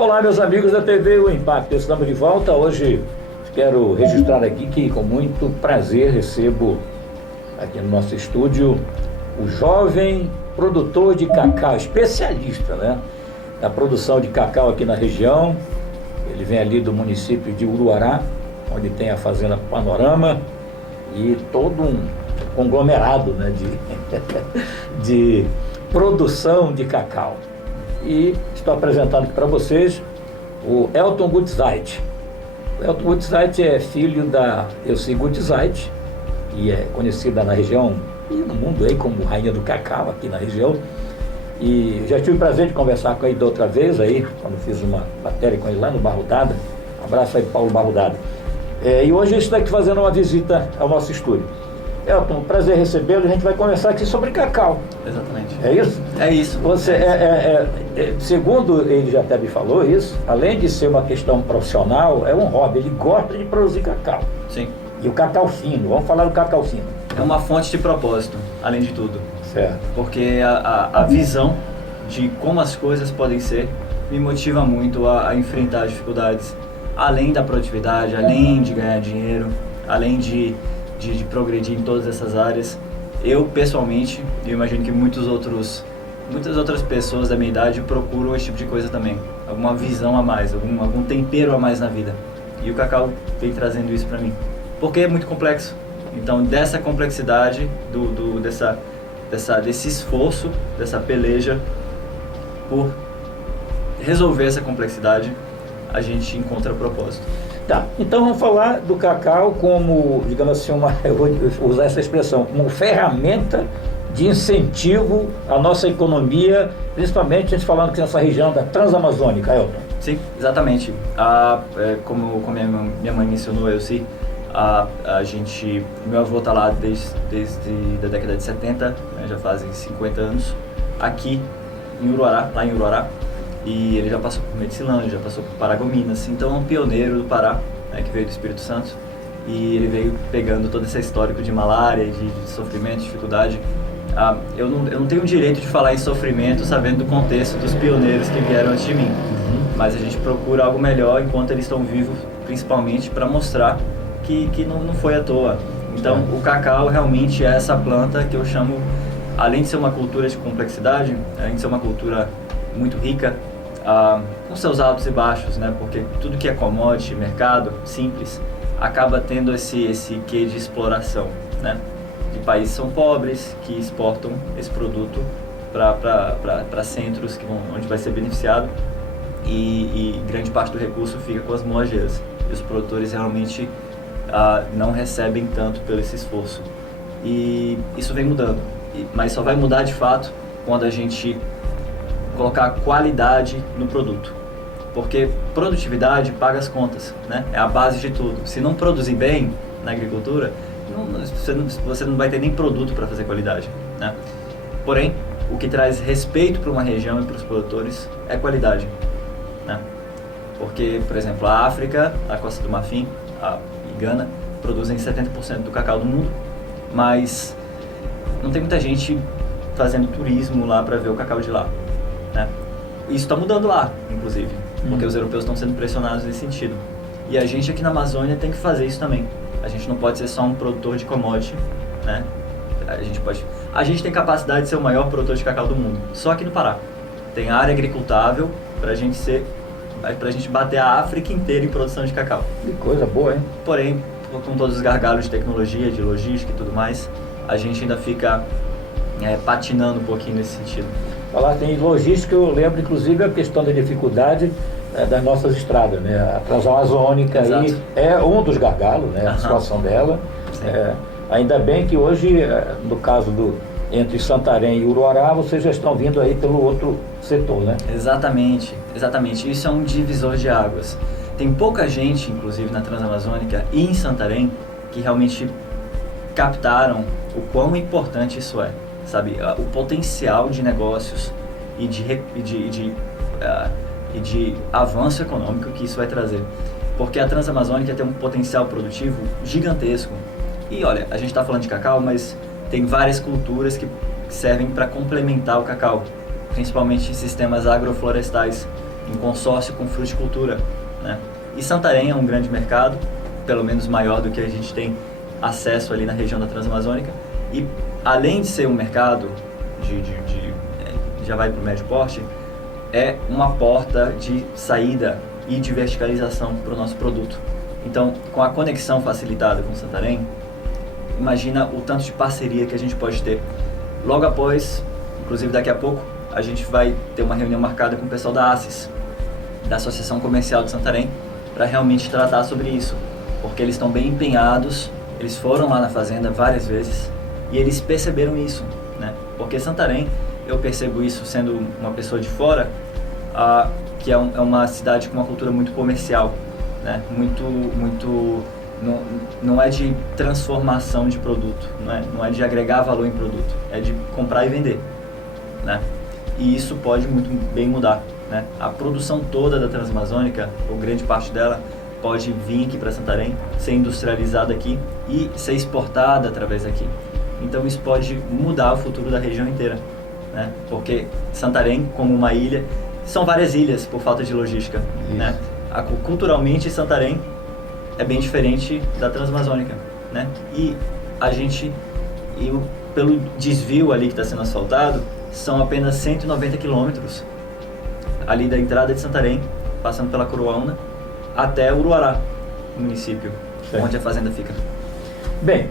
Olá, meus amigos da TV O Impacto, estamos de volta. Hoje quero registrar aqui que com muito prazer recebo aqui no nosso estúdio o jovem produtor de cacau, especialista, né, na produção de cacau aqui na região. Ele vem ali do município de Uruará, onde tem a fazenda Panorama e todo um conglomerado, né, de produção de cacau. E estou apresentando aqui para vocês o Elton Gutzeit. O Elton Gutzeit é filho da Elci Gutzeit e é conhecida na região e no mundo aí como rainha do cacau aqui na região. E já tive o prazer de conversar com ele da outra vez aí, quando fiz uma matéria com ele lá no Barro Dada. Um abraço aí, Paulo Barro Dada. E hoje ele está aqui fazendo uma visita ao nosso estúdio. Elton, prazer recebê-lo. A gente vai conversar aqui sobre cacau. Exatamente. É isso? É isso. Você, segundo ele já até me falou isso, além de ser uma questão profissional, é um hobby. Ele gosta de produzir cacau. Sim. E o cacau fino, vamos falar do cacau fino. É uma fonte de propósito, além de tudo. Certo. Porque a visão de como as coisas podem ser me motiva muito a enfrentar as dificuldades. Além da produtividade, além de ganhar dinheiro, além de progredir em todas essas áreas. Eu, pessoalmente, eu imagino que muitas outras pessoas da minha idade procuram esse tipo de coisa também. Alguma visão a mais, algum tempero a mais na vida. E o cacau vem trazendo isso para mim. Porque é muito complexo. Então, dessa complexidade, desse esforço, dessa peleja por resolver essa complexidade, a gente encontra propósito. Tá, então vamos falar do cacau como, digamos assim, eu vou usar essa expressão, como ferramenta de incentivo à nossa economia, principalmente a gente falando aqui nessa região da Transamazônica, Elton. Sim, exatamente. Como minha mãe mencionou, meu avô está lá desde a década de 70, né, já fazem 50 anos, aqui em Uruará, lá em Uruará. E ele já passou por Medicilândia, já passou por Paragominas, então é um pioneiro do Pará, né, que veio do Espírito Santo. E ele veio pegando todo esse histórico de malária, de sofrimento, de dificuldade. Eu não tenho o direito de falar em sofrimento sabendo do contexto dos pioneiros que vieram antes de mim. Mas a gente procura algo melhor enquanto eles estão vivos, principalmente para mostrar que não foi à toa. Então o cacau realmente é essa planta que eu chamo, além de ser uma cultura de complexidade, além de ser uma cultura muito rica, com seus altos e baixos, né? Porque tudo que é commodity, mercado, simples, acaba tendo esse quê de exploração, né? De países que são pobres, que exportam esse produto para centros onde vai ser beneficiado e grande parte do recurso fica com as moageiras. E os produtores realmente não recebem tanto pelo esse esforço. E isso vem mudando, mas só vai mudar de fato quando a gente colocar qualidade no produto, porque produtividade paga as contas, né? É a base de tudo. Se não produzir bem na agricultura, você não vai ter nem produto para fazer qualidade, né? Porém, o que traz respeito para uma região e para os produtores é qualidade, né? Porque, por exemplo, a África, a Costa do Marfim e Gana produzem 70% do cacau do mundo, mas não tem muita gente fazendo turismo lá para ver o cacau de lá, né? Isso está mudando lá, inclusive, porque os europeus estão sendo pressionados nesse sentido. E a gente aqui na Amazônia tem que fazer isso também. A gente não pode ser só um produtor de commodity, né? A gente tem capacidade de ser o maior produtor de cacau do mundo, só aqui no Pará. Tem área agricultável para a gente bater a África inteira em produção de cacau. Que coisa boa, hein? Porém, com todos os gargalos de tecnologia, de logística e tudo mais, a gente ainda fica patinando um pouquinho nesse sentido. Falar em logística, eu lembro inclusive a questão da dificuldade das nossas estradas, né? A Transamazônica aí é um dos gargalos, né? A situação dela. Ainda bem que hoje, no caso entre Santarém e Uruará, vocês já estão vindo aí pelo outro setor, né? Exatamente. Isso é um divisor de águas. Tem pouca gente, inclusive na Transamazônica e em Santarém, que realmente captaram o quão importante isso é. Sabe, o potencial de negócios e de avanço econômico que isso vai trazer. Porque a Transamazônica tem um potencial produtivo gigantesco. E olha, a gente está falando de cacau, mas tem várias culturas que servem para complementar o cacau, principalmente sistemas agroflorestais em consórcio com fruticultura, né? E Santarém é um grande mercado, pelo menos maior do que a gente tem acesso ali na região da Transamazônica, e além de ser um mercado já vai para o médio porte, é uma porta de saída e de verticalização para o nosso produto. Então, com a conexão facilitada com Santarém, imagina o tanto de parceria que a gente pode ter. Logo após, inclusive daqui a pouco, a gente vai ter uma reunião marcada com o pessoal da ACES, da Associação Comercial de Santarém, para realmente tratar sobre isso, porque eles estão bem empenhados, eles foram lá na fazenda várias vezes e eles perceberam isso, né? Porque Santarém, eu percebo isso sendo uma pessoa de fora, que é uma cidade com uma cultura muito comercial, né? Não é de transformação de produto, não é de agregar valor em produto, é de comprar e vender, né? E isso pode muito bem mudar, né? A produção toda da Transamazônica, ou grande parte dela, pode vir aqui para Santarém, ser industrializada aqui e ser exportada através daqui. Então isso pode mudar o futuro da região inteira, né? Porque Santarém, como uma ilha, são várias ilhas por falta de logística, né? Culturalmente, Santarém é bem diferente da Transamazônica, né? E pelo desvio ali que está sendo asfaltado, são apenas 190 quilômetros ali da entrada de Santarém, passando pela Coroaúna, até Uruará, o município, onde a fazenda fica. Bem,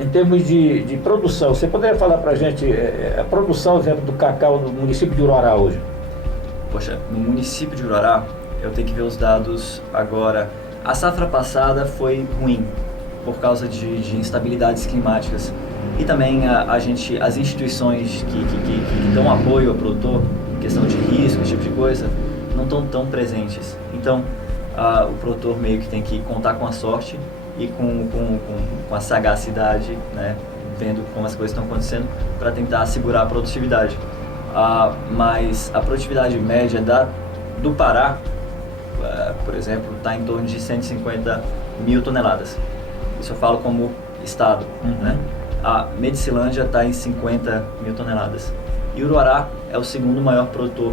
em termos de produção, você poderia falar para a gente a produção, exemplo, do cacau no município de Uruará hoje? Poxa, no município de Uruará, eu tenho que ver os dados agora. A safra passada foi ruim, por causa de instabilidades climáticas. E também as instituições que dão apoio ao produtor, questão de risco, esse tipo de coisa, não estão tão presentes. Então, o produtor meio que tem que contar com a sorte e com a sagacidade, né, vendo como as coisas estão acontecendo, para tentar assegurar a produtividade. Mas a produtividade média do Pará, por exemplo, está em torno de 150 mil toneladas. Isso eu falo como estado, né? A Medicilândia está em 50 mil toneladas. E Uruará é o segundo maior produtor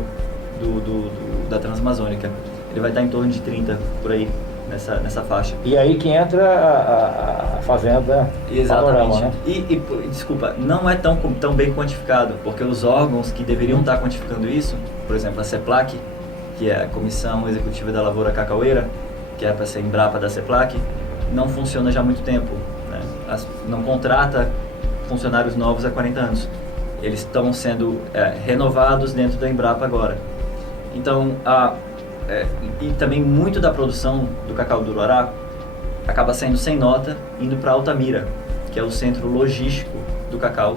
da Transamazônica. Ele vai estar em torno de 30, por aí, nessa faixa. E aí que entra a fazenda. Exatamente. Panorama, né? E desculpa, não é tão bem quantificado, porque os órgãos que deveriam estar quantificando isso, por exemplo, a CEPLAC, que é a Comissão Executiva da Lavoura Cacaueira, que é para ser Embrapa da CEPLAC, não funciona já há muito tempo, né? Não contrata funcionários novos há 40 anos. Eles estão sendo renovados dentro da Embrapa agora. Então, e também muito da produção do cacau do Uruará acaba saindo sem nota, indo para Altamira, que é o centro logístico do cacau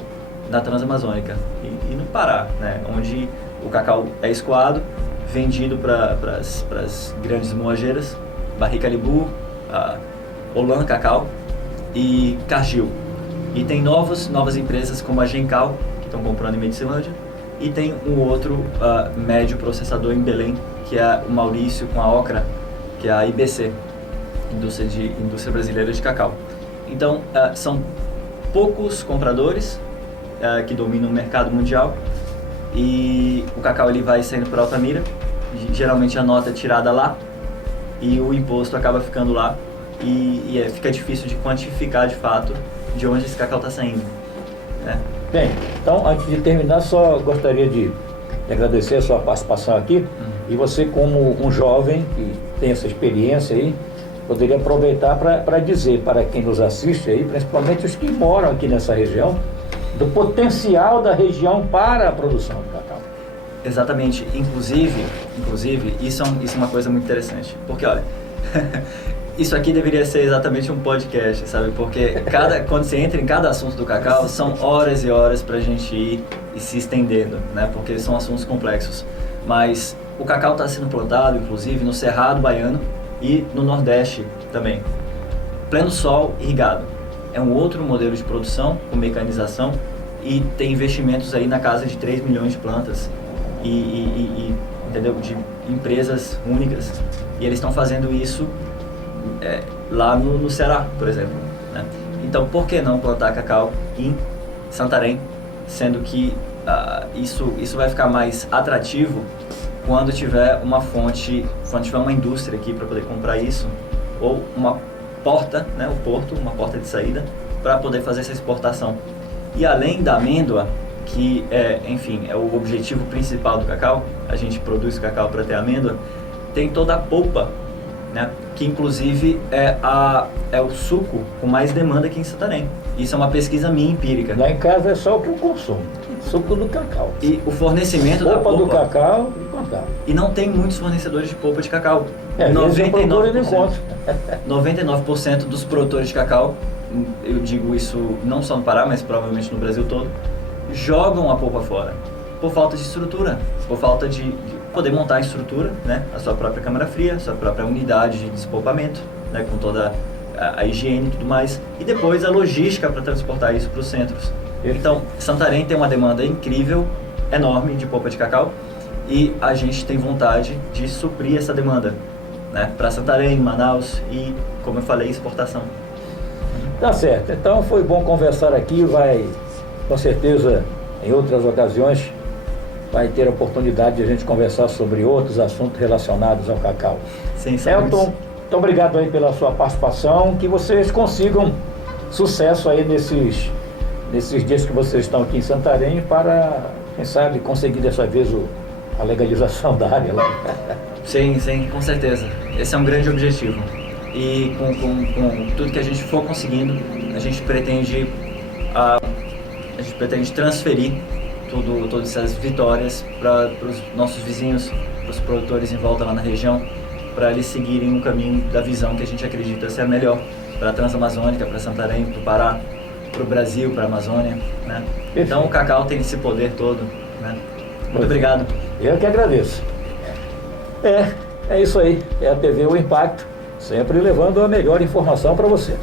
da Transamazônica, e no Pará, né, onde o cacau é escoado, vendido para as grandes moageiras, Barrica Libu, Olan Cacau e Cargill. E tem novas empresas como a Gencal, que estão comprando em Medicilândia, e tem um outro médio processador em Belém, que é o Maurício com a Ocra, que é a IBC, Indústria Brasileira de Cacau. Então, são poucos compradores que dominam o mercado mundial, e o cacau ele vai saindo por Altamira, geralmente a nota é tirada lá, e o imposto acaba ficando lá, e fica difícil de quantificar de fato de onde esse cacau está saindo, né? Bem, então antes de terminar, só gostaria de agradecer a sua participação aqui. E você, como um jovem que tem essa experiência aí, poderia aproveitar para dizer para quem nos assiste aí, principalmente os que moram aqui nessa região, do potencial da região para a produção de cacau. Exatamente. Inclusive isso é uma coisa muito interessante, porque olha, isso aqui deveria ser exatamente um podcast, sabe? Porque quando você entra em cada assunto do cacau, são horas e horas para a gente ir e se estendendo, né? Porque são assuntos complexos. Mas o cacau está sendo plantado, inclusive, no Cerrado Baiano e no Nordeste também. Pleno sol, irrigado. É um outro modelo de produção, com mecanização, e tem investimentos aí na casa de 3 milhões de plantas entendeu? De empresas únicas. E eles estão fazendo isso lá no Ceará, por exemplo, né? Então, por que não plantar cacau em Santarém, sendo que isso vai ficar mais atrativo quando tiver uma fonte, quando tiver uma indústria aqui para poder comprar isso, ou uma porta, né, o porto, uma porta de saída, para poder fazer essa exportação. E além da amêndoa, que enfim, é o objetivo principal do cacau, a gente produz cacau para ter amêndoa, tem toda a polpa, né, que inclusive é o suco com mais demanda aqui em Santarém. Isso é uma pesquisa minha empírica. Lá em casa é só o que eu consumo, suco do cacau. E o fornecimento da polpa do cacau e cacau. E não tem muitos fornecedores de polpa de cacau. 99% dos produtores de cacau, eu digo isso não só no Pará, mas provavelmente no Brasil todo, jogam a polpa fora por falta de estrutura, por falta de poder montar a estrutura, né, a sua própria câmara fria, a sua própria unidade de despolpamento, né, com toda a higiene e tudo mais, e depois a logística para transportar isso para os centros. Então, Santarém tem uma demanda incrível, enorme de polpa de cacau, e a gente tem vontade de suprir essa demanda, né, para Santarém, Manaus e, como eu falei, exportação. Tá certo. Então foi bom conversar aqui, vai, com certeza, em outras ocasiões, vai ter a oportunidade de a gente conversar sobre outros assuntos relacionados ao cacau. Sim, Elton, muito obrigado aí pela sua participação, que vocês consigam sucesso aí nesses dias que vocês estão aqui em Santarém para, quem sabe, conseguir dessa vez a legalização da área lá. Sim, com certeza. Esse é um grande objetivo. E com tudo que a gente for conseguindo, a gente pretende transferir todas essas vitórias para os nossos vizinhos, para os produtores em volta lá na região, para eles seguirem o caminho da visão que a gente acredita ser a melhor para a Transamazônica, para Santarém, para o Pará, para o Brasil, para a Amazônia, né? Então o cacau tem esse poder todo, né? Muito obrigado. Eu que agradeço. É isso aí, é a TV O Impacto, sempre levando a melhor informação para você.